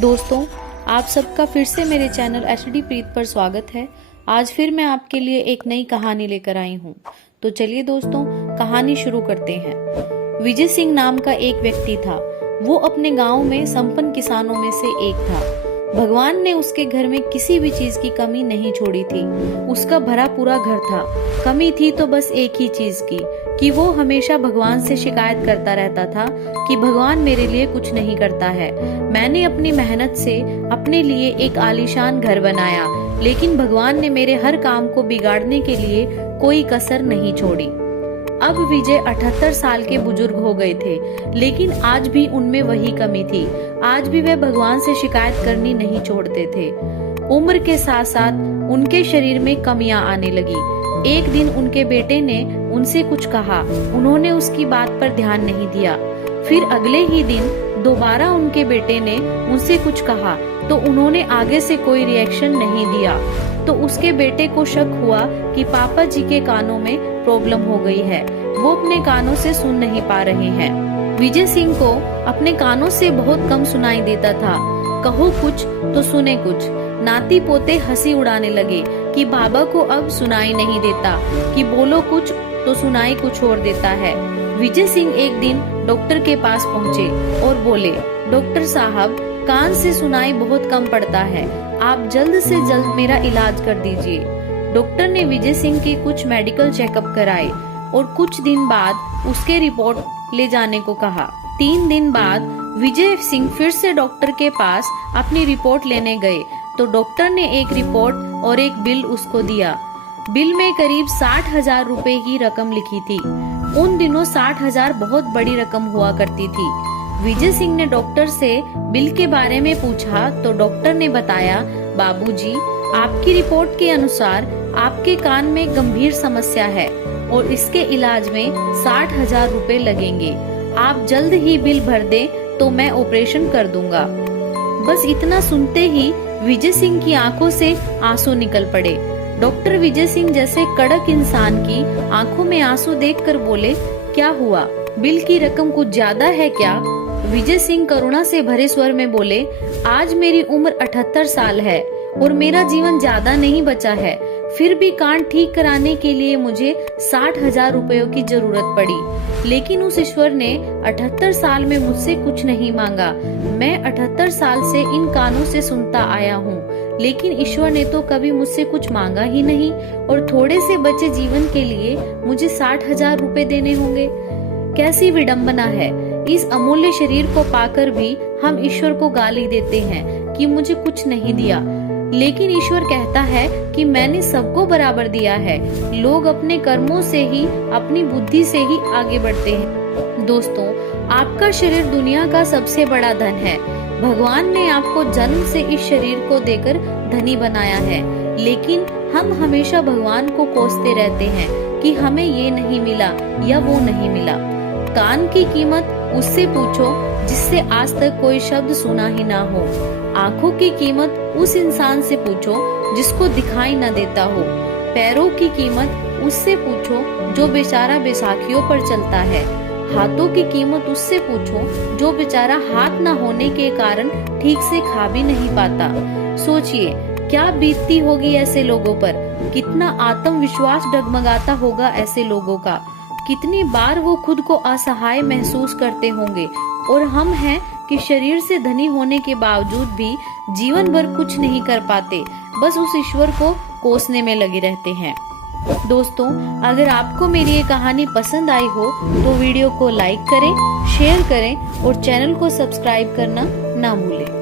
दोस्तों, आप सबका फिर से मेरे चैनल एचडी प्रीत पर स्वागत है। आज फिर मैं आपके लिए एक नई कहानी लेकर आई हूँ। तो चलिए दोस्तों, कहानी शुरू करते हैं। विजय सिंह नाम का एक व्यक्ति था। वो अपने गांव में संपन्न किसानों में से एक था। भगवान ने उसके घर में किसी भी चीज की कमी नहीं छोड़ी थी। उसका भरा पूरा घर था। कमी थी तो बस एक ही चीज की, कि वो हमेशा भगवान से शिकायत करता रहता था कि भगवान मेरे लिए कुछ नहीं करता है। मैंने अपनी मेहनत से अपने लिए एक आलीशान घर बनाया, लेकिन भगवान ने मेरे हर काम को बिगाड़ने के लिए कोई कसर नहीं छोड़ी। अब विजय 78 साल के बुजुर्ग हो गए थे, लेकिन आज भी उनमें वही कमी थी। आज भी वे भगवान से शिकायत करनी नहीं छोड़ते थे। उम्र के साथ साथ उनके शरीर में कमियां आने लगी। एक दिन उनके बेटे ने उनसे कुछ कहा, उन्होंने उसकी बात पर ध्यान नहीं दिया। फिर अगले ही दिन दोबारा उनके बेटे ने उनसे कुछ कहा तो उन्होंने आगे से कोई रिएक्शन नहीं दिया। तो उसके बेटे को शक हुआ कि पापा जी के कानों में प्रॉब्लम हो गई है, वो अपने कानों से सुन नहीं पा रहे हैं। विजय सिंह को अपने कानों से बहुत कम सुनाई देता था। कहो कुछ तो सुने कुछ। नाती पोते हंसी उड़ाने लगे कि बाबा को अब सुनाई नहीं देता, कि बोलो कुछ तो सुनाई कुछ और देता है। विजय सिंह एक दिन डॉक्टर के पास पहुँचे और बोले, डॉक्टर साहब, कान से सुनाई बहुत कम पड़ता है, आप जल्द से जल्द मेरा इलाज कर दीजिए। डॉक्टर ने विजय सिंह के कुछ मेडिकल चेकअप कराए और कुछ दिन बाद उसके रिपोर्ट ले जाने को कहा। 3 दिन बाद विजय सिंह फिर से डॉक्टर के पास अपनी रिपोर्ट लेने गए तो डॉक्टर ने एक रिपोर्ट और एक बिल उसको दिया। बिल में करीब 60,000 रुपए की रकम लिखी थी। उन दिनों 60,000 बहुत बड़ी रकम हुआ करती थी। विजय सिंह ने डॉक्टर से बिल के बारे में पूछा तो डॉक्टर ने बताया, बाबूजी, आपकी रिपोर्ट के अनुसार आपके कान में गंभीर समस्या है और इसके इलाज में 60,000 रुपए लगेंगे। आप जल्द ही बिल भर दें तो मैं ऑपरेशन कर दूंगा। बस इतना सुनते ही विजय सिंह की आंखों से आंसू निकल पड़े। डॉक्टर विजय सिंह जैसे कड़क इंसान की आंखों में आंसू देखकर बोले, क्या हुआ, बिल की रकम कुछ ज्यादा है क्या? विजय सिंह करुणा से भरे स्वर में बोले, आज मेरी उम्र 78 साल है और मेरा जीवन ज्यादा नहीं बचा है, फिर भी कान ठीक कराने के लिए मुझे 60,000 रुपयों की जरूरत पड़ी। लेकिन उस ईश्वर ने 78 साल में मुझसे कुछ नहीं मांगा। मैं 78 साल से इन कानों से सुनता आया हूँ, लेकिन ईश्वर ने तो कभी मुझसे कुछ मांगा ही नहीं और थोड़े से बचे जीवन के लिए मुझे 60,000 रुपए देने होंगे। कैसी विडंबना है। इस अमूल्य शरीर को पाकर भी हम ईश्वर को गाली देते हैं कि मुझे कुछ नहीं दिया, लेकिन ईश्वर कहता है कि मैंने सबको बराबर दिया है। लोग अपने कर्मों से ही, अपनी बुद्धि से ही आगे बढ़ते हैं। दोस्तों, आपका शरीर दुनिया का सबसे बड़ा धन है। भगवान ने आपको जन्म से इस शरीर को देकर धनी बनाया है, लेकिन हम हमेशा भगवान को कोसते रहते हैं कि हमें ये नहीं मिला या वो नहीं मिला। कान की कीमत उससे पूछो जिससे आज तक कोई शब्द सुना ही ना हो। आंखों की कीमत उस इंसान से पूछो जिसको दिखाई न देता हो। पैरों की कीमत उससे पूछो जो बेचारा बैसाखियों पर चलता है। हाथों की कीमत उससे पूछो जो बेचारा हाथ न होने के कारण ठीक से खा भी नहीं पाता। सोचिए, क्या बीतती होगी ऐसे लोगों पर, कितना आत्मविश्वास डगमगाता होगा ऐसे लोगों का, कितनी बार वो खुद को असहाय महसूस करते होंगे। और हम हैं कि शरीर से धनी होने के बावजूद भी जीवन भर कुछ नहीं कर पाते, बस उस ईश्वर को कोसने में लगे रहते हैं। दोस्तों, अगर आपको मेरी ये कहानी पसंद आई हो तो वीडियो को लाइक करें, शेयर करें और चैनल को सब्सक्राइब करना ना भूलें।